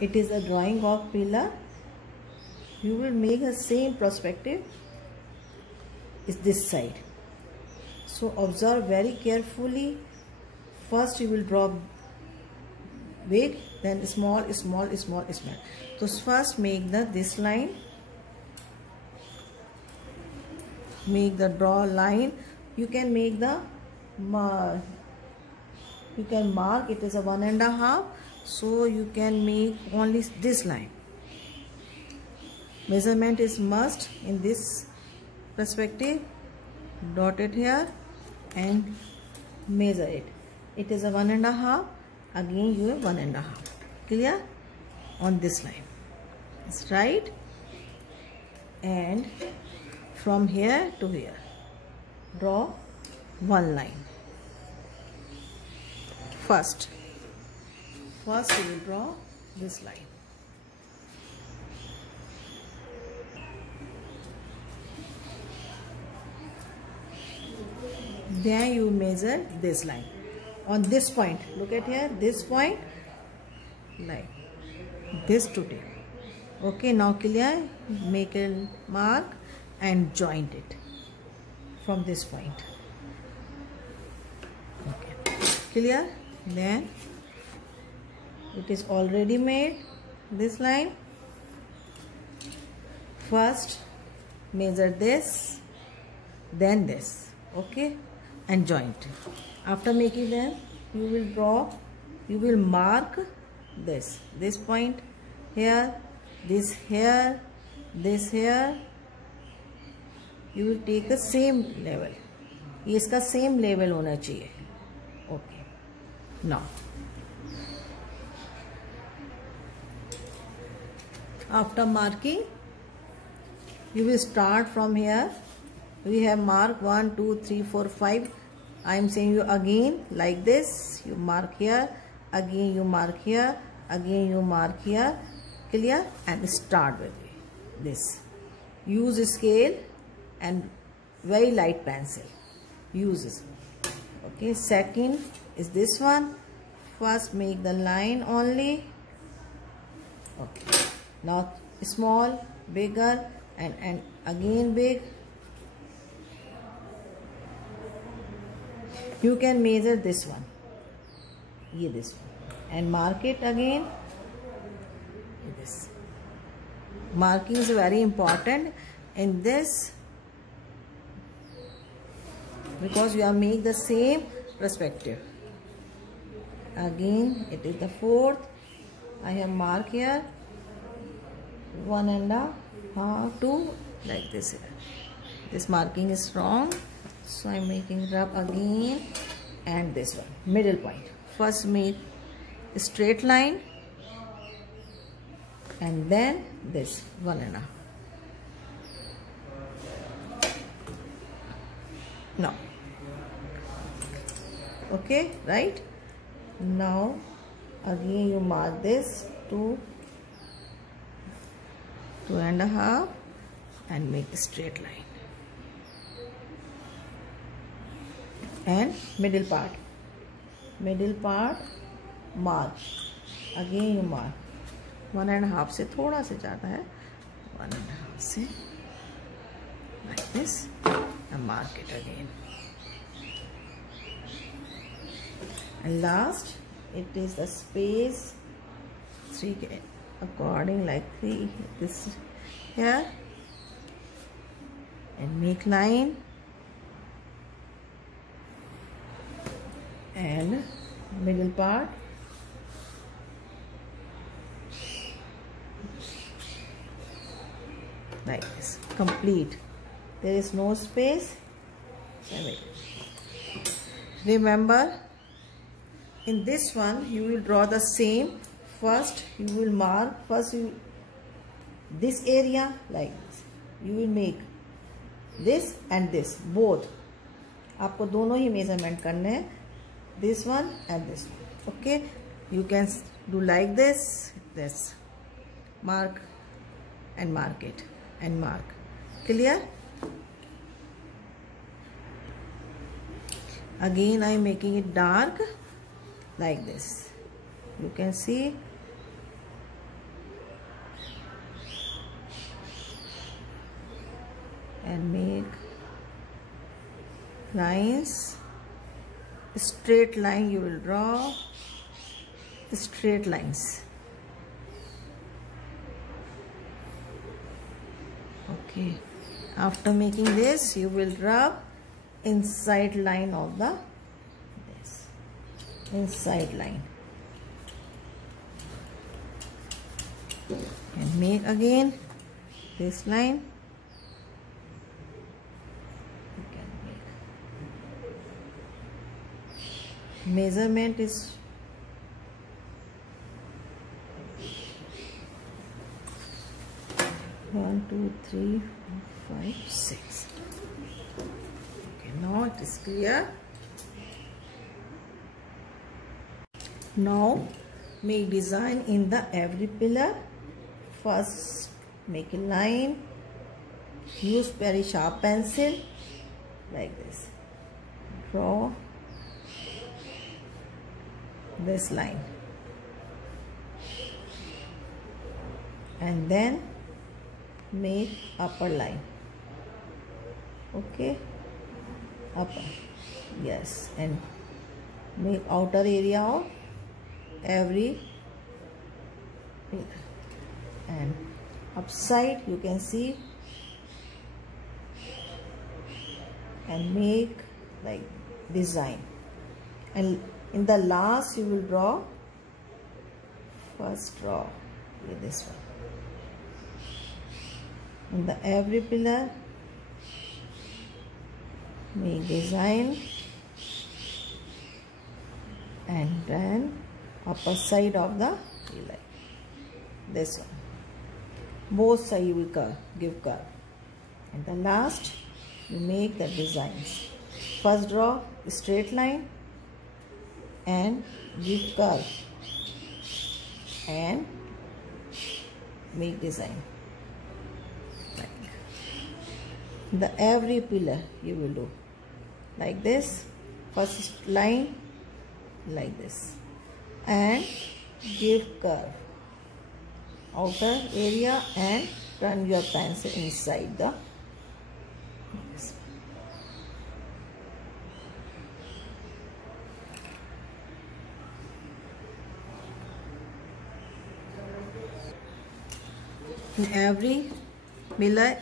it is a drawing of pillar. You will make the same perspective is this side. So observe very carefully. First you will draw big, then small, small, small, small. So first make this line, make the draw line. You can make you can mark it is a 1.5, so you can make only this line. Measurement is must in this perspective. Dot it here and measure it. It is a 1.5. Again you have 1.5. Clear? On this line. It's right. And from here to here, draw one line. First you will draw this line. Then you measure this line on this point. Look at here, this point, like this to take. Okay, now clear. Make a mark and joint it from this point. Okay, clear. Then it is already made, this line. First measure this, then this. Okay, and joint. After making them, you will draw, you will mark this point here, this here, this here. You will take the same level. ये इसका same level होना चाहिए. Okay. Now, after marking, you will start from here. We have marked 1, 2, 3, 4, 5. I am saying you again like this. You mark here, again you mark here, again you mark here. Clear? And start with this. Use scale and very light pencil. Use this. Okay. Second is this one. First make the line only. Okay. Now small, bigger, and again big. You can measure this one, this one, and mark it again. This marking is very important in this, because you are make the same perspective. Again, it is the fourth. I have marked here 1.5, 2, like this here. This marking is wrong. So I am making it up again, and this one, middle point. First make a straight line, and then this 1.5. Now, okay, right? Now again you mark this 2.5, and make a straight line. And middle part mark. Again you mark 1.5 से थोड़ा से ज़्यादा है, 1.5 से like this, and mark it again. And last, it is the space 3 according like 3 this here, and make line. And middle part, like this, complete. There is no space. Remember, in this one you will draw the same. First you will mark this area like this. You will make this and this both. आपको दोनों ही measurement करने हैं. This one and this one. Okay, you can do like this, mark and mark it, and mark. Clear? Again I am making it dark like this. You can see and make lines. Straight line you will draw, straight lines. Okay, after making this you will rub inside line of the inside line and make again this line. You can make measurement is 1 2 3 4 5 6. Okay, now it is clear. Now make design in the every pillar. First make a line, use very sharp pencil like this, draw this line and then make upper line. Okay, upper, yes, and make outer area of every pillar. And upside you can see and make like design, and in the last you will draw, first draw with this one in the every pillar, make design and then upper side of the pillar, this one, both sides you will give curve, and the last you make the designs. First draw straight line and give curve and make design. The every pillar you will do like this, first line like this and give curve outer area and turn your pencil inside the in every pillar.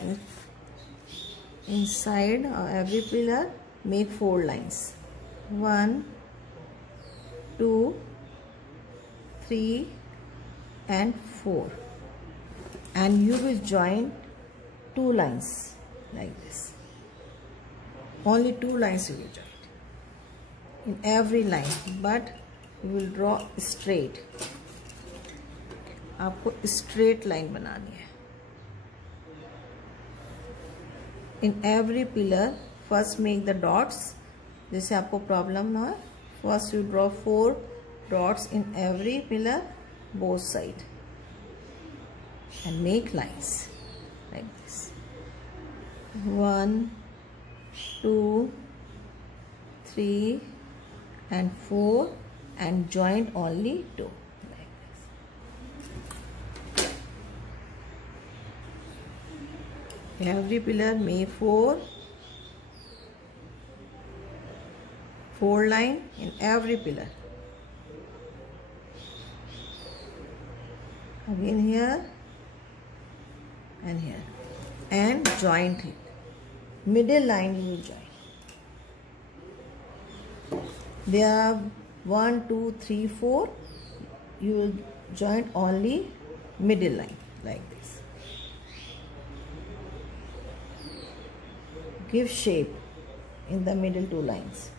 Inside every pillar make 4 lines, 1 2 3 and 4, and you will join 2 lines like this. Only 2 lines you will join in every line, but you will draw straight. आपको straight line बनानी है. In every pillar first make the dots, जिससे आपको problem ना हो. First you draw 4 dots in every pillar, both side, and make lines like this. 1 2 3 and 4 and join only 2 like this. Every pillar make 4 line in every pillar. Again here and here, and join it. Middle line you will join. There are 1 2 3 4. You will join only middle line like this. Give shape in the middle 2 lines.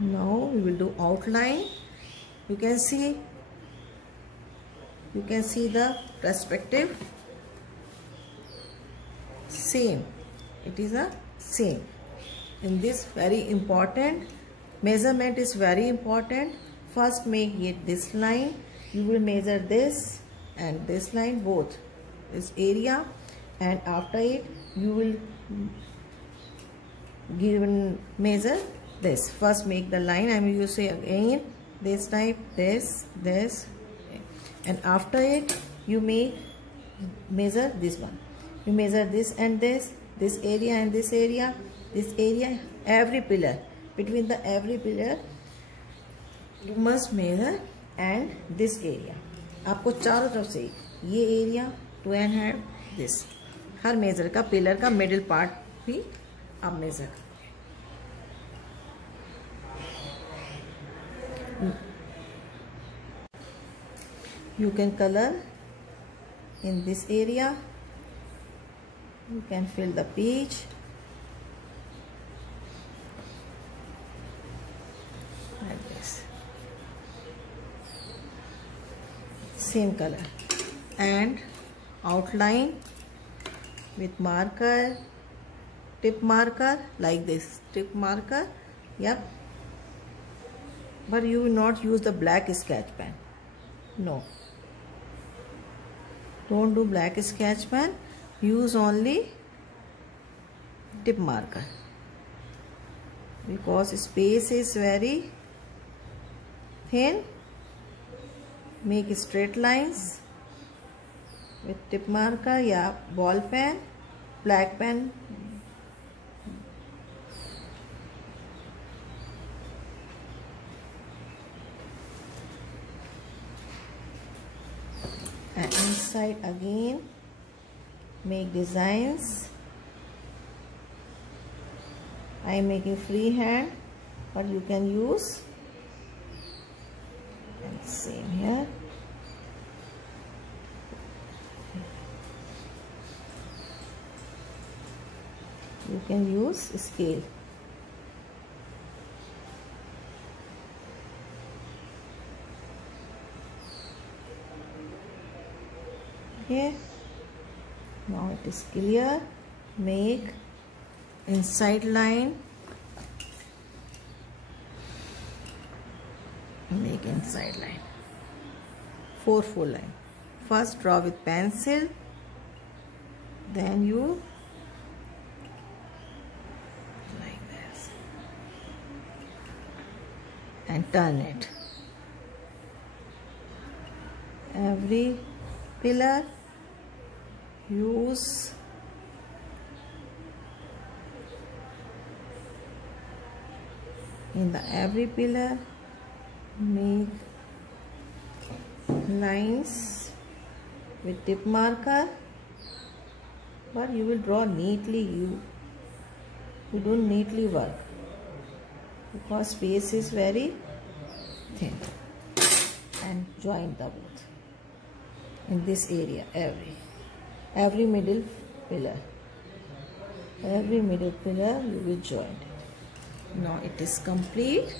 Now we will do outline. You can see the perspective. Same, it is a same. In this very important, measurement is very important. First make it this line. You will measure this and this line, both this area, and after it you will measure this. First make the line. I mean, you say again this type, this, and after it you measure this one. You measure this and this area and this area, every pillar. Between the every pillar you must measure, and this area. आपको चारों तरफ से ये area, 2.5 this, her major का pillar का middle part भी आप major करें. You can color in this area. You can fill the peach. Like this. Same color. And outline with marker, tip marker, like this. Tip marker. Yep. But you will not use the black sketch pen. No. Don't do black sketch pen. Use only tip marker, because space is very thin. Make straight lines with tip marker या ball pen, black pen. And inside again make designs. I am making freehand, but you can use, and same here. You can use scale. Okay, now it is clear. Make inside line, make inside line, 4 full line. First draw with pencil, then you like this and turn it. Every pillar use in the every pillar, make lines with tip marker, but you will draw neatly. You don't neatly work because space is very thin, and join the both in this area. Every middle pillar, you will join it. Now it is complete.